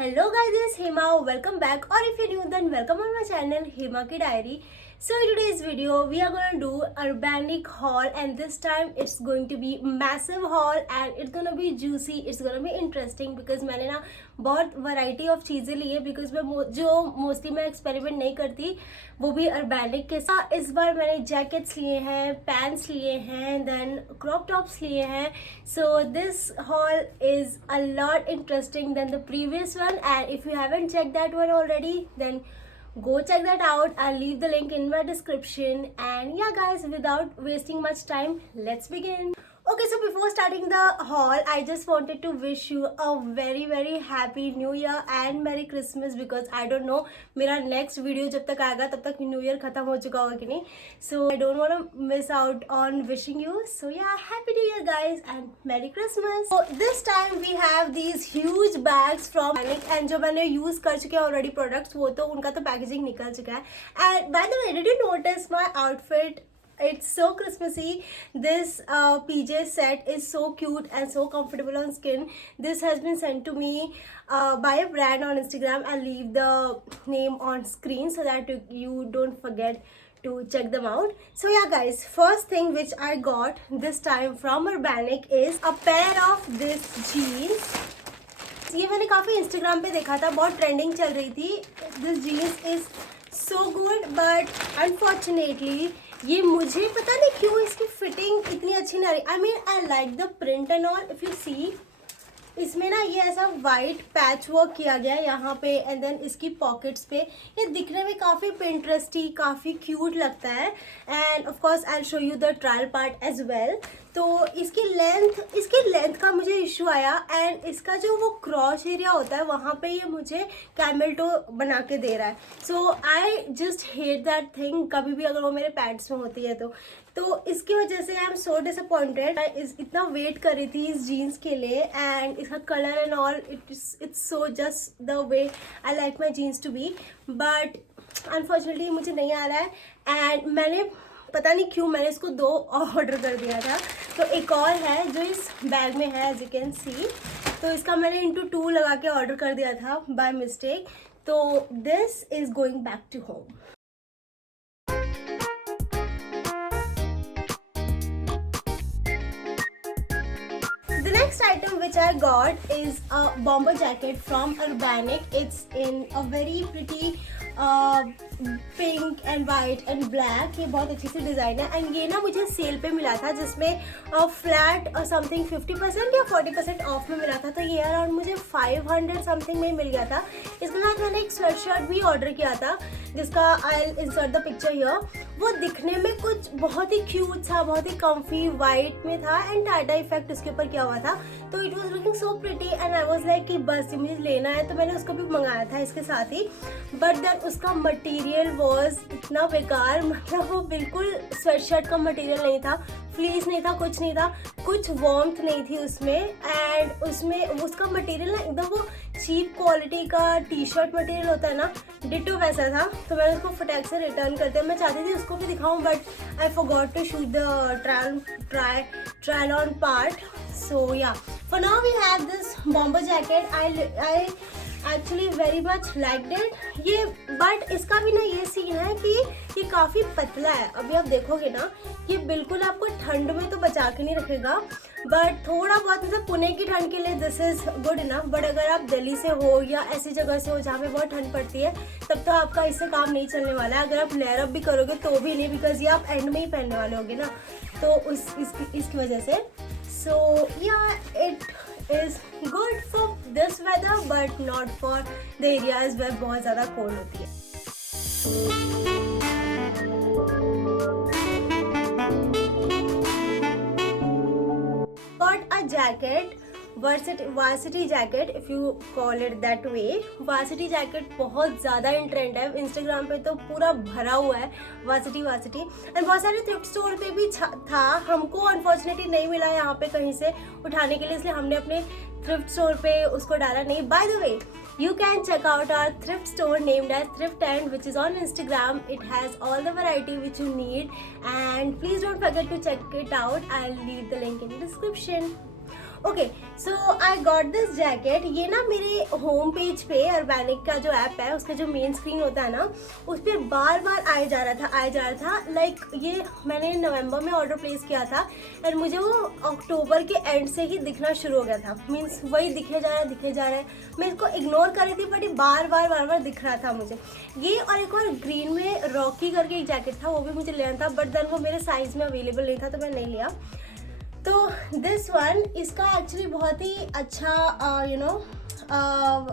Hello guys, this is Hema. Welcome back, or if you're new then welcome on my channel Hema Ki Diary. So in today's video we are going to do urbanic haul, and this time it's going to be massive haul and it's going to be juicy, it's going to be interesting because मैंने ना बहुत variety of चीज़ें ली है because मैं जो mostly मैं experiment नहीं करती वो भी अर्बैनिक के साथ। इस बार मैंने जैकेट्स लिए हैं, पैंट्स लिए हैं, देन क्रॉप टॉप्स लिए हैं। So this haul is a lot interesting than the previous one, and if you haven't check that one already then go check that out. I'll leave the link in my description. And yeah guys, without wasting much time, let's begin. Okay, so before starting the haul, I just wanted to wish you a very happy new year and merry Christmas because I don't know मेरा next video जब तक आएगा तब तक new year खत्म हो चुका होगा कि नहीं. So I don't want to miss out on wishing you. So yeah, happy new year guys and merry Christmas. So this time we have these huge bags from Panic, and जो मैंने use कर चुके हैं already products वो तो उनका तो packaging निकल चुका है. And by the way, did you notice my outfit? It's so Christmassy. This PJ set is so cute and so comfortable on skin. This has been sent to me by a brand on Instagram. I'll leave the name on screen so that you don't forget to check them out. So yeah guys, first thing which I got this time from Urbanic is a pair of this jeans. ये मैंने काफ़ी Instagram पे देखा था, बहुत trending चल रही थी. This jeans is so good but unfortunately ये मुझे पता नहीं क्यों इसकी फिटिंग इतनी अच्छी नहीं आ रही. I mean I like the print and all. If you see इसमें ना ये ऐसा वाइट पैच वर्क किया गया है यहाँ पे, एंड देन इसकी पॉकेट्स पे ये दिखने में काफ़ी पिंटरेस्टी, काफ़ी क्यूट लगता है. And of course I will show you the trial part as well. तो इसकी लेंथ का मुझे इशू आया, एंड इसका जो वो क्रॉस एरिया होता है वहाँ पे ये मुझे कैमल टो बना के दे रहा है. So I just hate that thing कभी भी अगर वो मेरे पैंट्स में होती है तो इसकी वजह से आई एम सो डिसअपॉइंटेड. इतना वेट कर रही थी इस जीन्स के लिए, एंड इसका colour and all it's so just the way I like my jeans to be, but unfortunately मुझे नहीं आ रहा है. एंड मैंने पता नहीं क्यों मैंने इसको 2 ऑर्डर कर दिया था. तो एक और है जो इस बैग में है एज यू कैन सी. तो इसका मैंने इंटू 2 लगा के ऑर्डर कर दिया था बाय मिस्टेक. तो this is going back to home. The next item which I got is a bomber jacket from Urbanic. It's in a very pretty pink and white and black. ये बहुत अच्छी सी design है, and ये ना मुझे cell पे मिला था जिसमें फ्लैट समथिंग 50% या 40% ऑफ में मिला था. तो ये अराउंड मुझे 500 समथिंग में मिल गया था. इसके साथ मैंने एक स्वेट शर्ट भी ऑर्डर किया था जिसका आई इंसर्ट द पिक्चर हियर. वो दिखने में कुछ बहुत ही क्यूट था, बहुत ही कम्फी वाइट में था, एंड टाटा इफेक्ट उसके ऊपर किया हुआ था. तो it was looking so pretty and I was like कि बस ये मुझे लेना है. तो मैंने उसको भी मंगाया था इसके साथ ही, बट देन उसका मटेरियल वॉज इतना बेकार. मतलब वो बिल्कुल स्वेटशर्ट का मटेरियल नहीं था, फ्लीस नहीं था, कुछ नहीं था, कुछ वार्मथ नहीं थी उसमें. एंड उसमें उसका मटेरियल ना एकदम वो चीप क्वालिटी का टी शर्ट मटेरियल होता है ना, डिटो वैसा था. तो मैंने उसको फटाक से रिटर्न करते मैं चाहती थी उसको भी दिखाऊं, but I forgot to shoot the trial on part. So yeah for now we have this bomber jacket. I actually very much liked it. ये बट इसका भी ना ये सीन है कि ये काफ़ी पतला है. अभी आप देखोगे ना ये बिल्कुल आपको ठंड में तो बचा के नहीं रखेगा, बट थोड़ा बहुत मतलब पुणे की ठंड के लिए this is good enough. But अगर आप दिल्ली से हो या ऐसी जगह से हो जहाँ पे बहुत ठंड पड़ती है तब तो आपका इससे काम नहीं चलने वाला है. अगर आप लेयर अप भी करोगे तो भी नहीं, बिकॉज ये आप एंड में ही पहनने वाले होगे ना, तो इसकी वजह से. सो या it is good for this weather but not for the areas where बहुत ज़्यादा cold होती है. Got a jacket, varsity jacket if you call it that way. varsity jacket बहुत ज़्यादा इन ट्रेंड है. इंस्टाग्राम पे तो पूरा भरा हुआ है varsity. एंड बहुत सारे थ्रिफ्ट स्टोर पे भी था. हमको अनफॉर्चुनेटली नहीं मिला यहाँ पे कहीं से उठाने के लिए, इसलिए हमने अपने थ्रिफ्ट स्टोर पे उसको डाला नहीं. By the way, you can check out our thrift store named as Thrift End, which is on Instagram. It has all the variety which you need, and please don't forget to check it out. I'll leave the link in the description. Okay, so I got this jacket. ये ना मेरे home page पे Urbanic का जो app है उसका जो main screen होता है ना, उस पर बार बार आया जा रहा था। लाइक ये मैंने नवंबर में ऑर्डर प्लेस किया था एंड मुझे वो अक्टूबर के एंड से ही दिखना शुरू हो गया था। मीन्स वही दिखे जा रहा है। मैं इसको इग्नोर कर रही थी बट ये बार बार दिख रहा था मुझे ये। और एक और ग्रीन में रॉकी करके एक जैकेट था, वो भी मुझे लेना था बट देन वो मेरे साइज में अवेलेबल नहीं था तो मैं नहीं लिया। तो दिस वन, इसका एक्चुअली बहुत ही अच्छा यू नो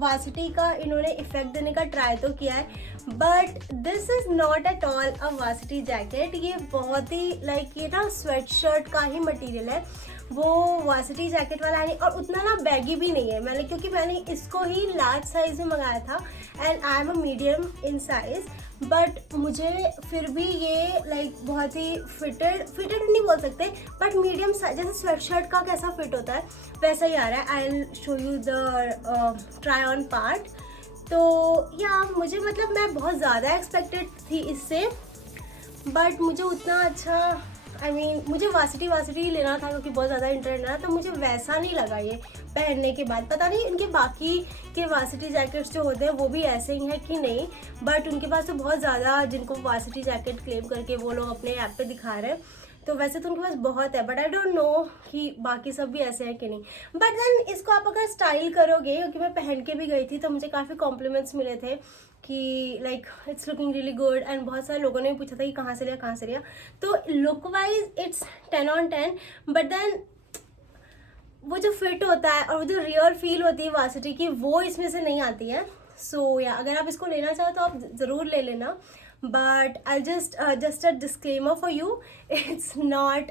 वासिटी का इन्होंने इफेक्ट देने का ट्राई तो किया है, but this is not at all a varsity jacket. ये बहुत ही लाइक ये ना स्वेट शर्ट का ही मटेरियल है, वो वासिटी जैकेट वाला है नहीं और उतना ना बैगी भी नहीं है। क्योंकि मैंने इसको ही लार्ज साइज में मंगाया था and I am a medium in size, but मुझे फिर भी ये लाइक बहुत ही फिटेड नहीं बोल सकते बट मीडियम साइज, जैसे स्वेट शर्ट का कैसा फिट होता है वैसा ही आ रहा है। आई will show you the try on part. तो या मुझे मैं बहुत ज़्यादा एक्सपेक्टेड थी इससे, बट मुझे उतना अच्छा मुझे वासिटी लेना था क्योंकि बहुत ज़्यादा इंटरेस्ट लेना, तो मुझे वैसा नहीं लगा ये पहनने के बाद। पता नहीं इनके बाकी के वासिटी जैकेट्स जो होते हैं वो भी ऐसे ही हैं कि नहीं, बट उनके पास तो बहुत ज़्यादा जिनको वासिटी जैकेट क्लेम करके वो लोग अपने ऐप पे दिखा रहे हैं, तो वैसे तो उनके पास बहुत है बट आई डोंट नो कि बाकी सब भी ऐसे हैं कि नहीं। बट देन इसको आप अगर स्टाइल करोगे, क्योंकि मैं पहन के भी गई थी तो मुझे काफ़ी कॉम्प्लीमेंट्स मिले थे कि like it's looking really good and बहुत सारे लोगों ने भी पूछा था कि कहाँ से लिया। तो look wise it's 10 on 10, but then वो जो फिट होता है और वो जो रियल फील होती है वासिटी की वो इसमें से नहीं आती है। सो या अगर आप इसको लेना चाहो तो आप ज़रूर ले लेना, but I just a disclaimer for you, it's not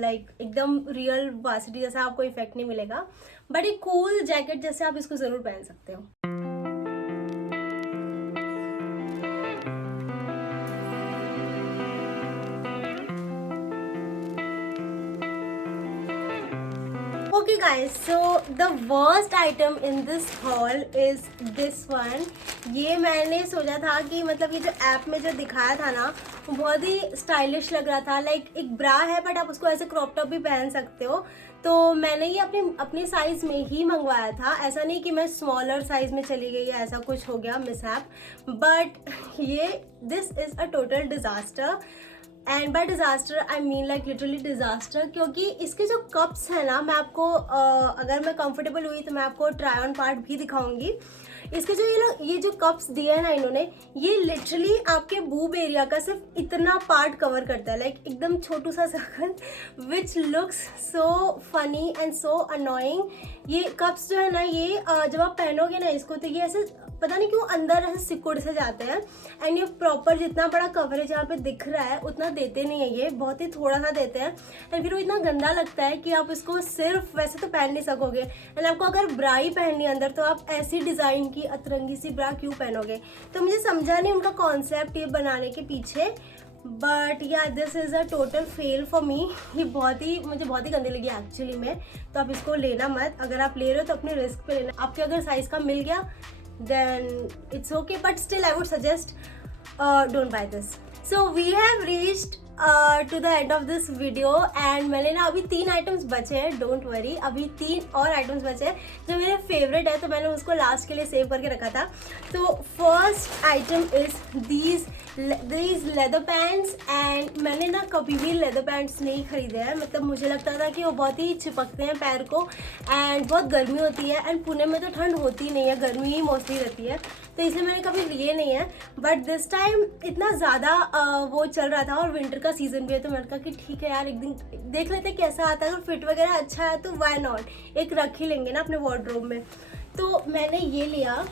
like एकदम रियल वासिटी जैसा आपको इफेक्ट नहीं मिलेगा, बट एक कूल जैकेट जैसे आप इसको ज़रूर पहन सकते हो। Okay guys, so the worst item in this haul is this one। ये मैंने सोचा था कि ये जो ऐप में जो दिखाया था ना वो बहुत ही स्टाइलिश लग रहा था। लाइक एक ब्रा है बट आप उसको ऐसे क्रॉप टॉप भी पहन सकते हो, तो मैंने ये अपने साइज़ में ही मंगवाया था। ऐसा नहीं कि मैं स्मॉलर साइज़ में चली गई या ऐसा कुछ हो गया मिसहैप, बट ये this is a total disaster. And by disaster I mean like literally disaster, क्योंकि इसके जो कप्स हैं ना, मैं आपको अगर मैं कंफर्टेबल हुई तो मैं आपको ट्राई ऑन पार्ट भी दिखाऊंगी। इसके जो ये जो कप्स दिए हैं ना इन्होंने, ये लिटरली आपके बूब एरिया का सिर्फ इतना पार्ट कवर करता है, लाइक एकदम छोटू सा circle, which looks so funny and so annoying. ये कप्स जो है ना, ये जब आप पहनोगे ना इसको तो ये ऐसे पता नहीं क्यों अंदर ऐसे सिकुड़ से जाते हैं एंड ये प्रॉपर जितना बड़ा कवरेज यहाँ पे दिख रहा है उतना देते नहीं है, ये बहुत ही थोड़ा सा देते हैं एंड फिर वो इतना गंदा लगता है कि आप इसको सिर्फ वैसे तो पहन नहीं सकोगे। एंड आपको अगर ब्रा ही पहननी है अंदर तो आप ऐसी डिज़ाइन की अतरंगी सी ब्रा क्यों पहनोगे, तो मुझे समझा नहीं उनका कॉन्सेप्ट ये बनाने के पीछे। बट या this is a total fail for me. ये मुझे बहुत ही गंदी लगी एक्चुअली में, तो आप इसको लेना मत। अगर आप ले रहे हो तो अपने रिस्क पे लेना। आपके अगर साइज़ का मिल गया then it's okay, but still I would suggest don't buy this। So we have reached to the end of this video and मैंने ना अभी 3 आइटम्स बचे हैं, डोंट वरी, अभी 3 और आइटम्स बचे हैं जो मेरे फेवरेट है, तो मैंने उसको लास्ट के लिए सेव करके रखा था। तो first item is these leather pants and मैंने ना कभी भी लेदर पैंट्स नहीं खरीदे हैं। मुझे लगता था कि वो बहुत ही चिपकते हैं पैर को एंड बहुत गर्मी होती है एंड पुणे में तो ठंड होती नहीं है, गर्मी ही मोस्टली रहती है, तो इसलिए मैंने कभी लिए नहीं है। बट दिस टाइम इतना ज़्यादा वो चल रहा था और विंटर का सीज़न भी है, तो मैंने कहा कि ठीक है यार एक दिन देख लेते कैसा आता है, अगर फिट वगैरह अच्छा है तो व्हाई नॉट, एक रख ही लेंगे ना अपने वार्डरोब में। तो मैंने ये लिया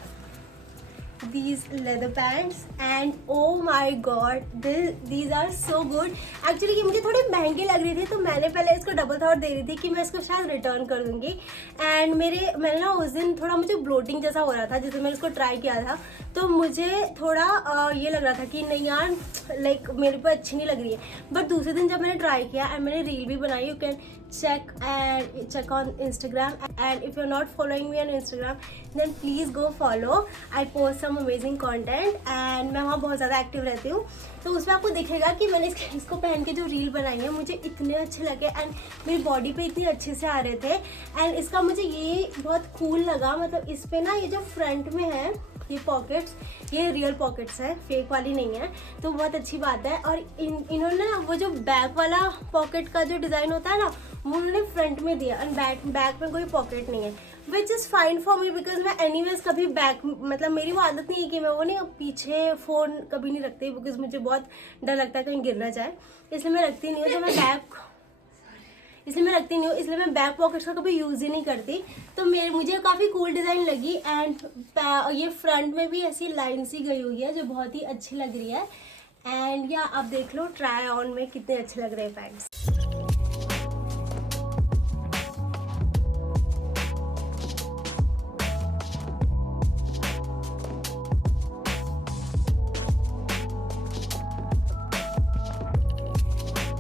these leather pants and oh my god these are so good। Actually ये मुझे थोड़े महंगे लग रही थी तो मैंने पहले इसको डबल थॉट दे रही थी कि मैं इसको शायद रिटर्न कर दूंगी। एंड मैंने ना उस दिन थोड़ा मुझे ब्लोटिंग जैसा हो रहा था जिससे मैंने इसको ट्राई किया था, तो मुझे थोड़ा ये लग रहा था कि नहीं यार लाइक मेरे पे अच्छी नहीं लग रही है। बट दूसरे दिन जब मैंने ट्राई किया एंड मैंने रील भी बनाई, you can check on Instagram and if you're not following me on Instagram then please go follow। I post some some amazing content and मैं वहाँ बहुत ज़्यादा एक्टिव रहती हूँ। तो उसमें आपको दिखेगा कि मैंने इसको पहन के जो रील बनाई है मुझे इतने अच्छे लगे एंड मेरी बॉडी पे इतने अच्छे से आ रहे थे। एंड इसका मुझे ये बहुत कूल लगा, मतलब इस पे ना ये जो फ्रंट में है ये पॉकेट्स, ये रियल पॉकेट्स है, फेक वाली नहीं है, तो बहुत अच्छी बात है। और इन्होंने वो जो बैक वाला पॉकेट का जो डिज़ाइन होता है ना वो उन्होंने फ्रंट में दिया एंड बैक में कोई पॉकेट नहीं है, which is fine for me because मैं एनीवेज कभी बैक, मतलब मेरी वो आदत नहीं है कि मैं वो नहीं पीछे फ़ोन कभी नहीं रखती बिकॉज मुझे बहुत डर लगता है कहीं गिर ना जाए, इसलिए मैं रखती नहीं हूँ। तो इसलिए मैं बैक पॉकेट्स का कभी यूज़ ही नहीं करती। तो मुझे काफ़ी कूल डिज़ाइन लगी एंड ये फ्रंट में भी ऐसी लाइन सी गई हुई है जो बहुत ही अच्छी लग रही है। एंड या आप देख लो ट्राई ऑन में कितने अच्छे लग रहे हैं pants.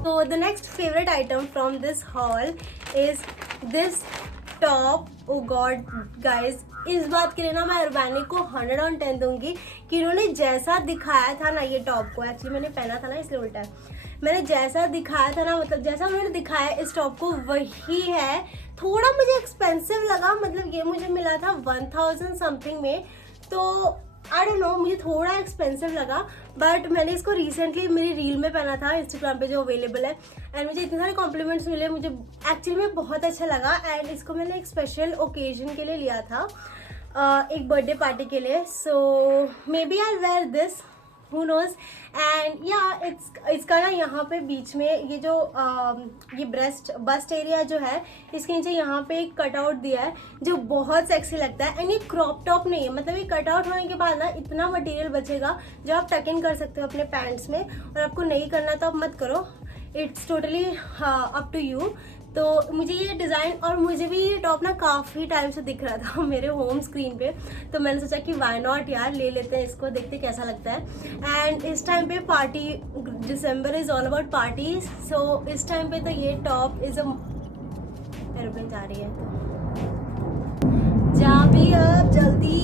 So the next favorite item from this haul is this top. Oh god guys, इस बात के लिए ना मैं अर्बैनिक को 110 दूंगी कि इन्होंने जैसा दिखाया था ना ये टॉप को, एक्चुअली मैंने पहना था ना इसलिए उल्टा है, मैंने जैसा दिखाया था ना, मतलब जैसा उन्होंने दिखाया इस टॉप को वही है। थोड़ा मुझे एक्सपेंसिव लगा, मतलब ये मुझे मिला था 1000 समथिंग में, तो आई डोंट नो मुझे थोड़ा एक्सपेंसिव लगा, बट मैंने इसको रिसेंटली मेरी रील में पहना था इंस्टाग्राम पे जो अवेलेबल है एंड मुझे इतने सारे कॉम्प्लीमेंट्स मिले, मुझे एक्चुअली में बहुत अच्छा लगा। एंड इसको मैंने एक स्पेशल ओकेजन के लिए लिया था, एक बर्थडे पार्टी के लिए, so maybe I wear this, who knows। And yeah इसका ना यहाँ पे बीच में ये जो ये बस्ट एरिया जो है इसके नीचे यहाँ पे एक कटआउट दिया है जो बहुत सेक्सी लगता है। एंड ये क्रॉप टॉप नहीं है, मतलब ये कटआउट होने के बाद ना इतना मटेरियल बचेगा जो आप टक इन कर सकते हो अपने पैंट्स में, और आपको नहीं करना तो आप मत करो, it's totally up to you. तो मुझे ये डिज़ाइन और मुझे भी ये टॉप ना काफ़ी टाइम से दिख रहा था मेरे होम स्क्रीन पे, तो मैंने सोचा कि वाई नॉट यार ले लेते हैं इसको, देखते कैसा लगता है। एंड इस टाइम पे party, December is all about parties, so इस टाइम पे तो ये टॉप इज़ अ, एरोप्लेन जा रही है जा भी अब जल्दी।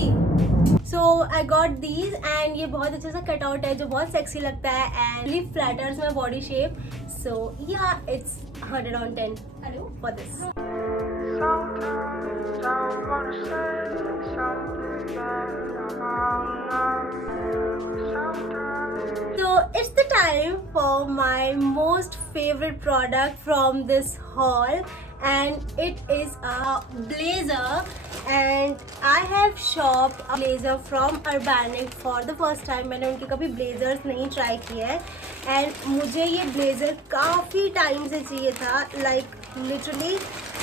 सो आई गॉट दीज एंड ये बहुत अच्छे से कटआउट है जो बहुत सेक्सी लगता है and really flatters my body shape, so yeah it's 110 for this. Sometimes I wanna say something that So it's the time for my most favorite product from this haul, and it is a blazer, and I have shopped a blazer from Urbanic for the first time। मैंने उनके कभी blazers नहीं try किए हैं and मुझे ये blazer काफ़ी time से चाहिए था, लाइक लिटरली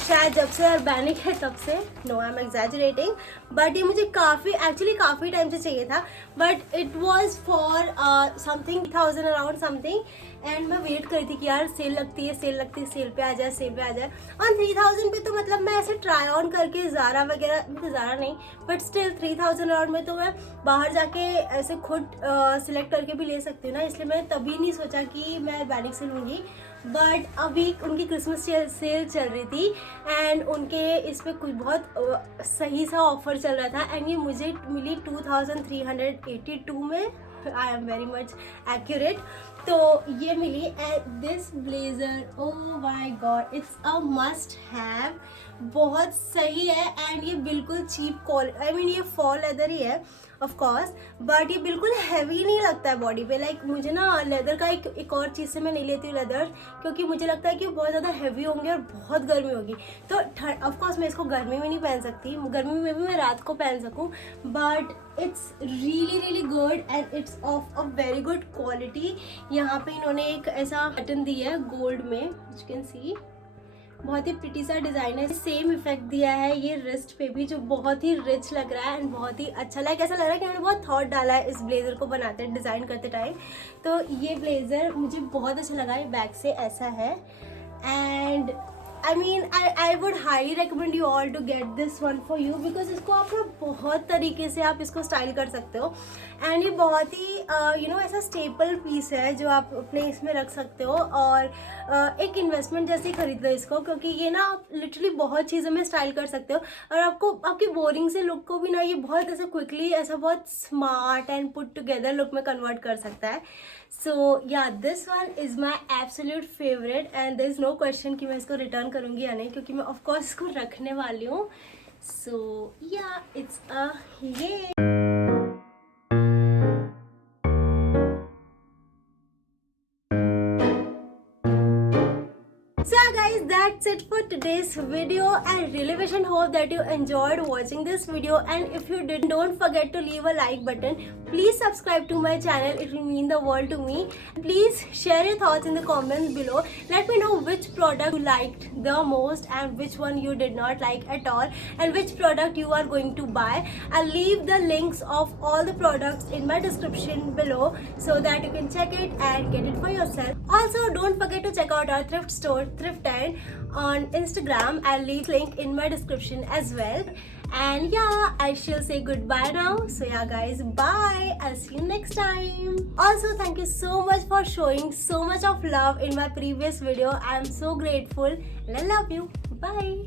शायद जब से अर्बैनिक है तब से, no I am exaggerating, but ये मुझे काफ़ी टाइम से चाहिए था, but it was for something 1000 around something. And मैं वेट करी थी कि यार सेल लगती है सेल पे आ जाए। और 3000 पे तो मतलब मैं ऐसे ट्राई ऑन करके ज़ारा वगैरह, मतलब ज़ारा नहीं बट स्टिल 3000 अराउंड में तो मैं बाहर जाके ऐसे खुद सिलेक्ट करके भी ले सकती हूँ ना, इसलिए मैंने तभी नहीं सोचा कि मैं अर्बैनिक से लूँगी। बट अभी उनकी क्रिसमस सेल चल रही थी एंड उनके इस पर कुछ बहुत सही सा ऑफर चल रहा था एंड ये मुझे मिली 2382 में, I am very much accurate. तो ये मिली and this blazer, oh my god it's a must have, बहुत सही है एंड ये बिल्कुल चीप क्वालिटी, आई मीन ये फॉल लेदर ही है ऑफ कोर्स, बट ये बिल्कुल हैवी नहीं लगता है बॉडी पे। लाइक मुझे ना लेदर का एक और चीज़ से मैं नहीं लेती हूँ लेदर, क्योंकि मुझे लगता है कि बहुत ज़्यादा हैवी होंगे और बहुत गर्मी होगी, तो ऑफ कोर्स मैं इसको गर्मी में नहीं पहन सकती, गर्मी में भी मैं रात को पहन सकूँ, but it's really good and it's of a very good quality. यहाँ पे इन्होंने एक ऐसा बटन दिया है गोल्ड में, यू कैन सी, बहुत ही प्रिटी सा डिज़ाइन है, सेम इफेक्ट दिया है ये रिस्ट पे भी, जो बहुत ही रिच लग रहा है एंड बहुत ही अच्छा लगा, ऐसा लग रहा है कि मैंने बहुत थॉट डाला है इस ब्लेज़र को बनाते डिज़ाइन करते टाइम। तो ये ब्लेज़र मुझे बहुत अच्छा लगा, ये बैक से ऐसा है and I would highly recommend you all to get this one for you because इसको आप ना बहुत तरीके से आप इसको स्टाइल कर सकते हो एंड ये बहुत ही ऐसा स्टेपल पीस है जो आप अपने इसमें रख सकते हो और एक इन्वेस्टमेंट जैसे ही खरीद लो इसको, क्योंकि ये ना आप लिटरली बहुत चीज़ों में स्टाइल कर सकते हो और आपको आपकी बोरिंग से लुक को भी ना ये बहुत ऐसा क्विकली ऐसा बहुत smart and put together look में कन्वर्ट कर सकता है. So yeah this one is my absolute favourite and there is no question कि मैं इसको रिटर्न करूँगी या नहीं, क्योंकि मैं ऑफकोर्स इसको रखने वाली हूँ. सो या इट्स अ ये. So yeah guys, that's it for today's video. I really wish and hope that you enjoyed watching this video, and if you did, don't forget to leave a like button. Please subscribe to my channel, it will mean the world to me. Please share your thoughts in the comments below. Let me know which product you liked the most and which one you did not like at all, and which product you are going to buy. I'll leave the links of all the products in my description below so that you can check it and get it for yourself. Also, don't forget to check out our thrift store, Thrift Time, on Instagram. I'll leave link in my description as well. And yeah, I shall say goodbye now. So yeah guys, bye. I'll see you next time. Also, thank you so much for showing so much of love in my previous video. I am so grateful and I love you. Bye.